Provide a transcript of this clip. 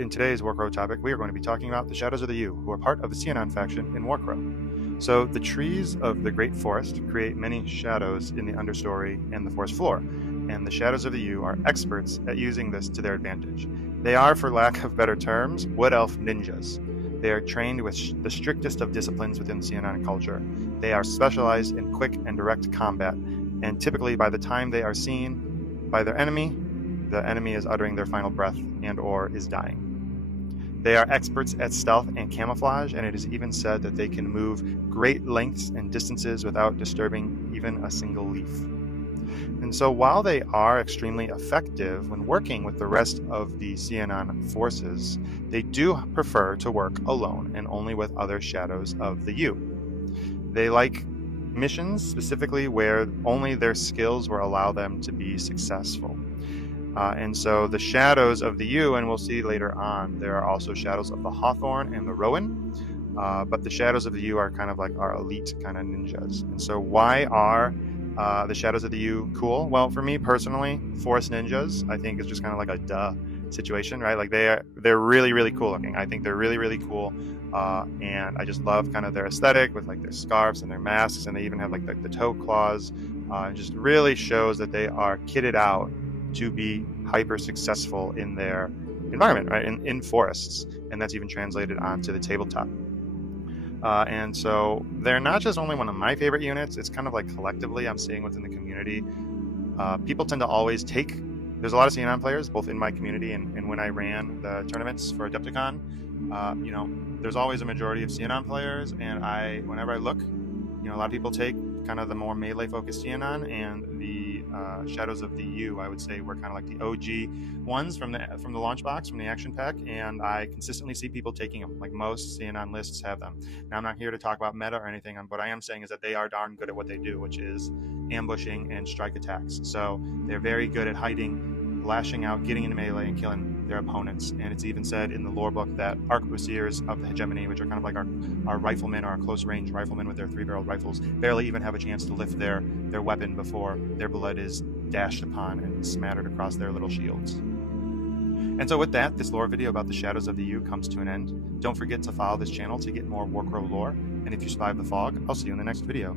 In today's Warcrow topic, we are going to be talking about the Shadows of the Yew, who are part of the Cianon faction in Warcrow. So the trees of the Great Forest create many shadows in the understory and the forest floor, and the Shadows of the Yew are experts at using this to their advantage. They are, for lack of better terms, wood elf ninjas. They are trained with the strictest of disciplines within Cianon culture. They are specialized in quick and direct combat, and typically by the time they are seen by their enemy, the enemy is uttering their final breath and/or is dying. They are experts at stealth and camouflage, and it is even said that they can move great lengths and distances without disturbing even a single leaf. And so while they are extremely effective when working with the rest of the Cianon forces, they do prefer to work alone and only with other Shadows of the Yew. They like missions specifically where only their skills will allow them to be successful. And so the Shadows of the Yew, and we'll see later on, there are also Shadows of the Hawthorn and the Rowan, but the Shadows of the Yew are kind of like our elite kind of ninjas. And so why are the Shadows of the Yew cool? Well, for me personally, forest ninjas, I think is just kind of like a duh situation, right? Like they're really, really cool looking. I think they're really, really cool. And I just love kind of their aesthetic with like their scarves and their masks, and they even have like the toe claws. It just really shows that they are kitted out to be hyper successful in their environment, right? In forests, and that's even translated onto the tabletop. And so they're not just only one of my favorite units, it's kind of like collectively I'm seeing within the community. People tend to always there's a lot of Cianon players, both in my community and when I ran the tournaments for Adepticon, there's always a majority of Cianon players, and whenever I look, a lot of people take kind of the more melee focused Cianon, and the Shadows of the Yew, I would say, were kind of like the OG ones from the launch box, from the action pack, and I consistently see people taking them. Like most Cianon lists have them. Now, I'm not here to talk about meta or anything. What I am saying is that they are darn good at what they do, which is ambushing and strike attacks. So they're very good at hiding, lashing out, getting into melee, and killing their opponents. And it's even said in the lore book that arquebusiers of the hegemony, which are kind of like our riflemen, our close-range riflemen with their 3-barreled rifles, barely even have a chance to lift their weapon before their blood is dashed upon and smattered across their little shields. And so with that, this lore video about the Shadows of the Yew comes to an end. Don't forget to follow this channel to get more Warcrow lore, and if you survive the fog, I'll see you in the next video.